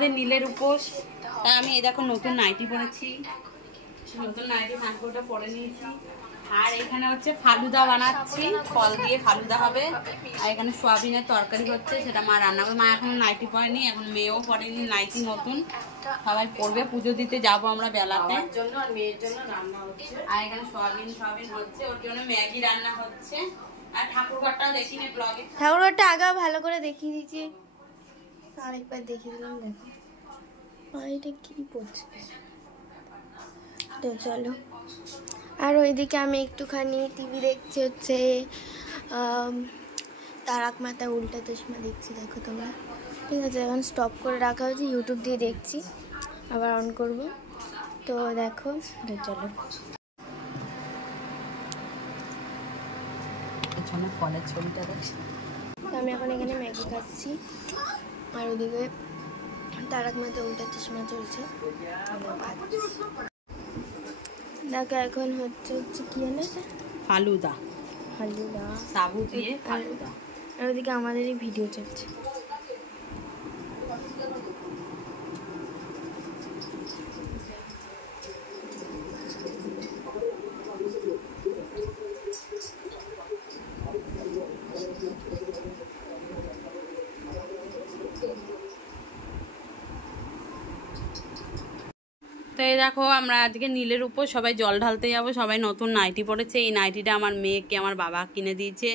আমাদের নীলের উপোস। তাই আমি এই দেখো নতুন নাইটি পরেছি, নতুন নাইটি নাইটিটা পরে নিয়েছি। আর এখানে হচ্ছে ফালুদা বানাচ্ছি, ফল দিয়ে ফালুদা হবে। আর এখানে সোয়াবিনের তরকারি হচ্ছে, সেটা মা রান্না করে। মা এখন নাইটি পরেনি, এখন মেয়েও পরেনি নাইটি নতুন, সবাই পরবে। পুজো দিতে যাবো আমরা বেলাতে জন্য, আর মেয়ের জন্য রান্না হচ্ছে। আর এখানে সোয়াবিন হচ্ছে, ওর জন্য ম্যাগি রান্না হচ্ছে। আর ঠাকুরঘরটাও দেখিনি ব্লগে, ঠাকুরঘরটা আগে ভালো করে দেখিয়ে দিয়েছি, আরেকবার দেখিয়ে দিলাম। দেখো এটা কি পড়ছে, তো চলো। আর ওইদিকে আমি একটুখানি টিভি দেখছি, হচ্ছে তারক মেহতা উল্টা চশমা দেখছি। দেখো তোমরা, ঠিক আছে? এখন স্টপ করে রাখা হয়েছে, ইউটিউব দিয়ে দেখছি, আবার অন করব। তো দেখো, চলো। ফলের ছবিটা দেখছি। আমি এখন এখানে ম্যাগি খাচ্ছি, আর ওদিকে তারক মেহতা উল্টা চশমা চলছে। দেখো এখন হচ্ছে কি এনেছে, ফালুদা সাবু দিয়ে ফালুদা। আর ওদিকে আমাদেরই ভিডিও চলছে। তো এই দেখো, আমরা আজকে নীলের উপর সবাই জল ঢালতে যাবো। সবাই নতুন নাইটি পরেছে। এই নাইটিটা আমার মেয়েকে আমার বাবা কিনে দিয়েছে।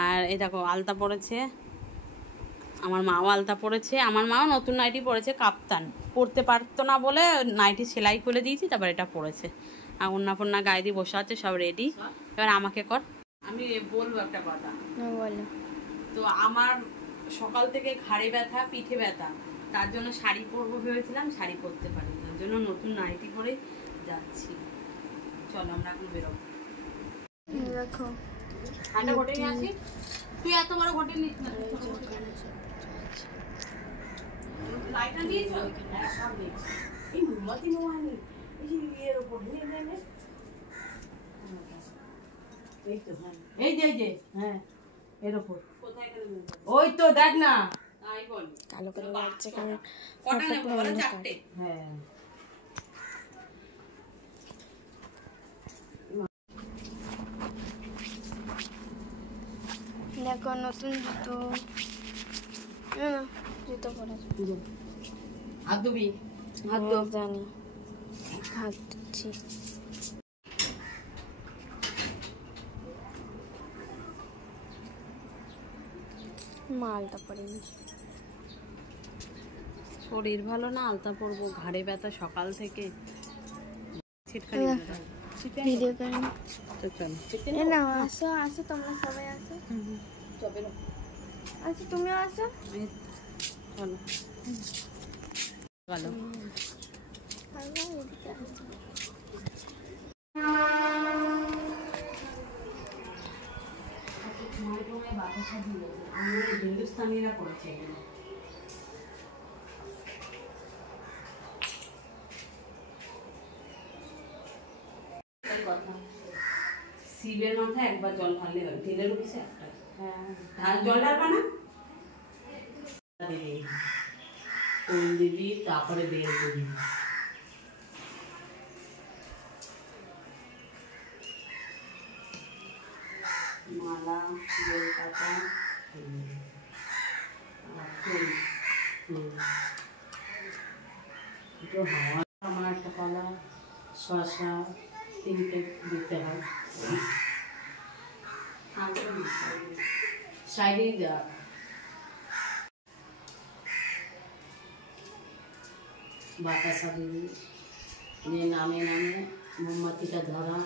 আর এই দেখো আলতা পরেছে, আমার মাও আলতা পরেছে। আমার মাও নতুন নাইটি পরেছে, কাপ্তান পরতে পারতো না বলে নাইটি সেলাই খুলে দিয়েছি, তারপর এটা পরেছে। আর অন্যা গায়ে দিয়ে বসে আছে, সব রেডি। এবার আমাকে কর, আমি বলবো একটা কথা। বলো। তো আমার সকাল থেকে ঘাড়ে ব্যথা, পিঠে ব্যথা, তার জন্য শাড়ি পরবো ভেবেছিলাম, শাড়ি পরতে পারি, তার জন্য নতুন নাইটি পরে যাচ্ছি। চলো আমরা এখন বেরোবো। দেখো ঠান্ডা ঘটে নিয়ে আসি। তুই এত বড় ঘটে নিস না, লাইটার নিয়েছো? হ্যাঁ সব নিয়েছি। এই মোমবাতি নেওয়া হয়নি, এই যে ইয়ের ওপর নিয়ে নে। এই তো, হ্যাঁ এই যে হ্যাঁ এর ওপর। কোথায় গেল? ওই তো দেখ না, তাই বল। কালো কালো লাগছে কারণ কটা নেবো বলো? চারটে। হ্যাঁ দেখো নতুন জুতো, জুতো পরা হাত ধুবি? হাত ধো, জানি হাত ধুচ্ছি। মালটা পরিনি, শরীর ভালো না, আলতা পরবো, ঘাড়ে ব্যথা সকাল থেকে। ভিডিও করেন তো চলো না, আসো আসো, তোমরা সবাই আসো, আচ্ছা তুমিও আসো। চলো চলো। হিন্দুস্তানিরা করেছে কথা। শিবের মাথায় একবার জল ঢাললে হবে, তেলের উপরে একটা। হ্যাঁ জল ঢালবা না? ফুল দিবি, তারপরে বেল দিবি। মালা, বেল পাতা, ফুল, হাওয়া, আমার একটা কলা, শসা, 3টে দিতে হয়। সাইডেই দেওয়া। বাতাসা দিবি, নামে মোমবাতিটা ধরা।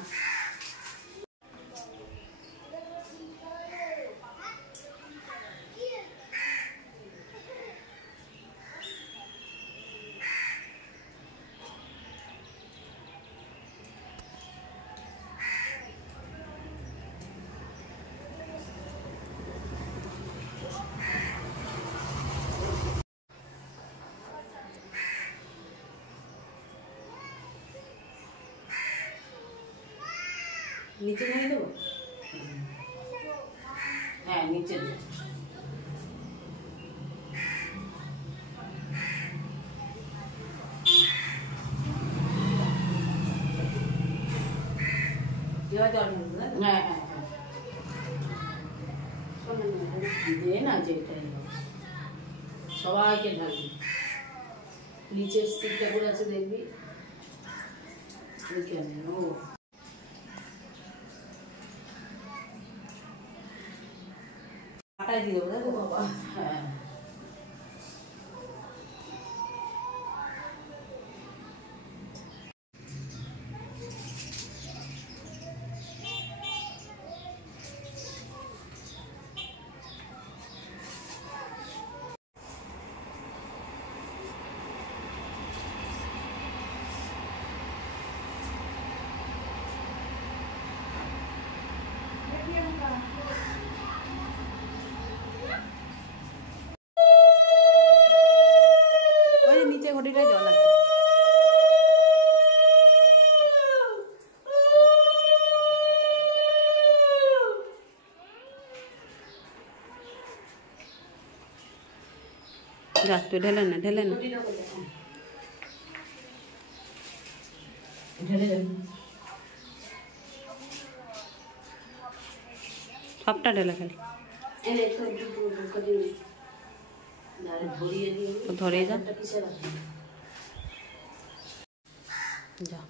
নিচে নিয়ে দেবো? হ্যাঁ নিচে দেবো। এবার জল ঢালবো না? হ্যাঁ হ্যাঁ হ্যাঁ দে না যেটাই হোক। সবাইকে ঢালবি, নিচের স্টিকটা করে আছে দেখবি কেন ও আটাই দিয়ে দেবো, তাই তো? বাবা হ্যাঁ ওই যে নিচে ঘটিটায় জল আছে। যা তুই ঢেলে না, ঢেলে না। ঢেলে যাবি সবটা ঢেলে খালি এনে তো ধরিয়ে দিয়ে তো ধরে যা, কিসের আছে যা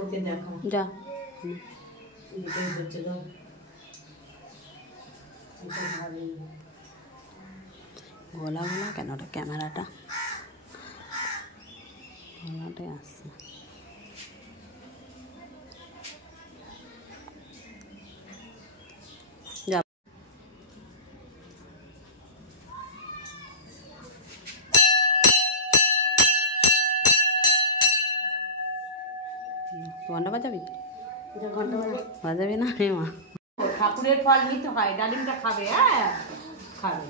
ওকে দেখো যা। এটাই হচ্ছে দাও এটা ভালো গলা গলা কেন ওটা ক্যামেরাটা গলাটাই আসছে। যা ঘন্টা বাজাবি? এটা ঘন্টা বাজাবি না রে মা? ঠাকুরের ফল নিতে হয়, ডালিমটা খাবে, হ্যাঁ খাবে।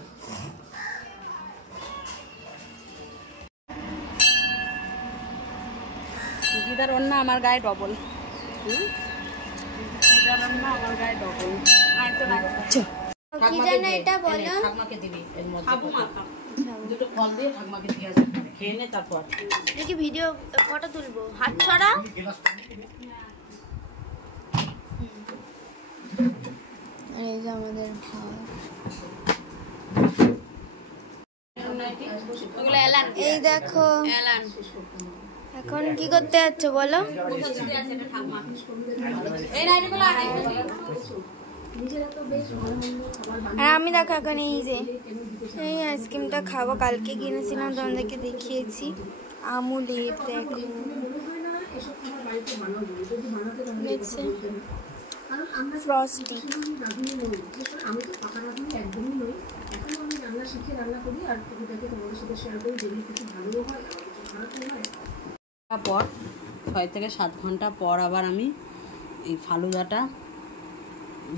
দিদার অন্য আমার গায়ে ডবল, দিদার অন্য আমার গায়ে ডবল। কি জানো এটা বলো? ঠাকমাকে দিবি এর মধ্যে খাবো মাখা। দুটো ফল দিয়ে ঠাকমাকে দিয়ে আসবে, খেয়ে নে তারপর। দেখি ভিডিও ফটো তুলবো, হাত ছড়া। এই যে আমাদের ভাত। ওগুলো এলান, এই দেখো এলান। এখন কি করতে যাচ্ছ বলো? এই নাইটিগুলো আনে। আর আমি দেখো এখন এই যে এই আইসক্রিমটা খাবো, কালকে কিনেছিলাম তোমাদেরকে দেখিয়েছি। আমুলের দেখো, দেখছে ফ্রস্টি। পর 6 থেকে 7 ঘন্টা পর আবার আমি এই ফালুদাটা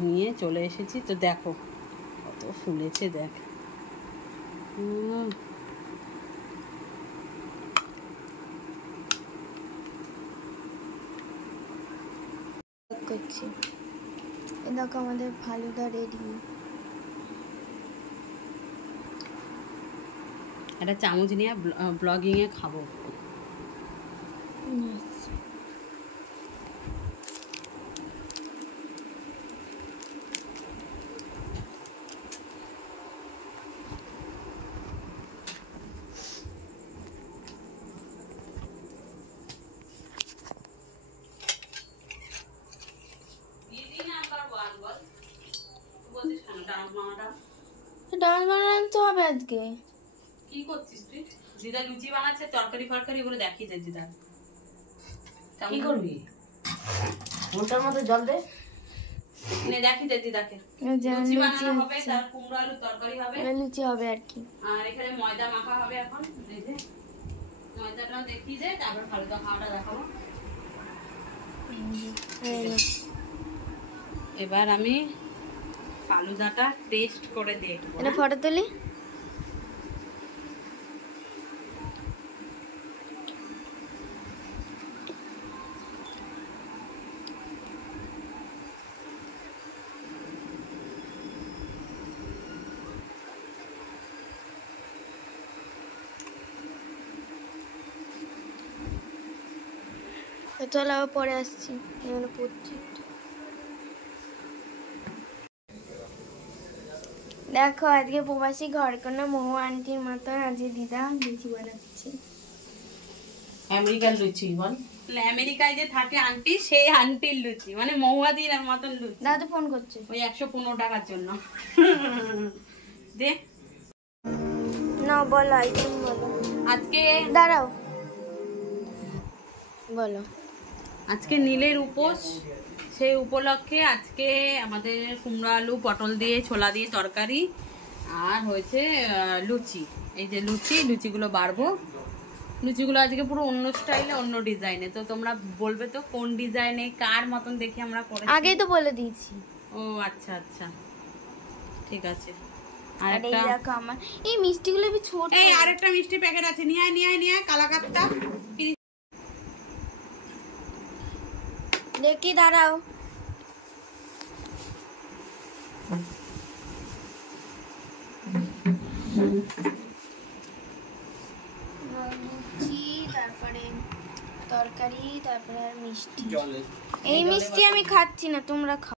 নিয়ে চলে এসেছি। তো দেখো কত ফুলেছে, দেখ। করছি, এই দেখো আমাদের ফালুদা রেডি। একটা চামচ নিয়ে ব্লগিংয়ে খাবো। ডাল বানাতে হবে আজকে। কি করছিস তুই? দিদা লুচি বানাচ্ছে, তরকারি ফরকারি এগুলো দেখিয়ে দে দিদা। কি করবি? ওটার মধ্যে জল দে, দেখি দে দিদাকে। লুচি বানানো হবে, তার কুমড়ো আলুর তরকারি হবে, লুচি হবে আর কি। আর এখানে ময়দা মাখা হবে। এখন এই যে ময়দাটা দেখিয়ে দে, তারপর ফালুদা খাওয়াটা দেখাবো। এবার আমি ফালুদাটা টেস্ট করে দেখবো। এটা ফটো তুলি। তো চলো আবার পরে আসছি, এখানে পড়ছি। দেখো আজকে প্রবাসী ঘর কোনো মহু আন্টির মতন আজকে দিদা লুচি বানাচ্ছে। আমেরিকান লুচি বল। আমেরিকায় যে থাকে আন্টি, সেই আন্টির লুচি, মানে মহুয়াদির মতন লুচি। দাদু ফোন করছে ওই 115 টাকার জন্য। দে না, বলো আইটেম বলো। আজকে দাঁড়াও, বলো। আজকে নীলের উপোস, সেই উপলক্ষে আজকে আমাদের কুমড়ো আলু পটল দিয়ে ছোলা দিয়ে তরকারি, আর হয়েছে লুচি। এই যে লুচিগুলো বাড়বো। লুচিগুলো আজকে পুরো অন্য স্টাইলে, অন্য ডিজাইনে। তো তোমরা বলবে তো কোন ডিজাইনে কার মতন দেখে আমরা করে। আগেই তো বলে দিয়েছি। ও আচ্ছা আচ্ছা, ঠিক আছে। আর আর এই একটা দেখো আমার এই মিষ্টিগুলো কি ছোট। এই আরেকটা মিষ্টি প্যাকেট আছে, নিয়ে আয় কালাকাতটা। দেখি দাঁড়াও। লুচি, তারপরে তরকারি, তারপরে আর মিষ্টি। এই মিষ্টি আমি খাচ্ছি না, তোমরা খাও।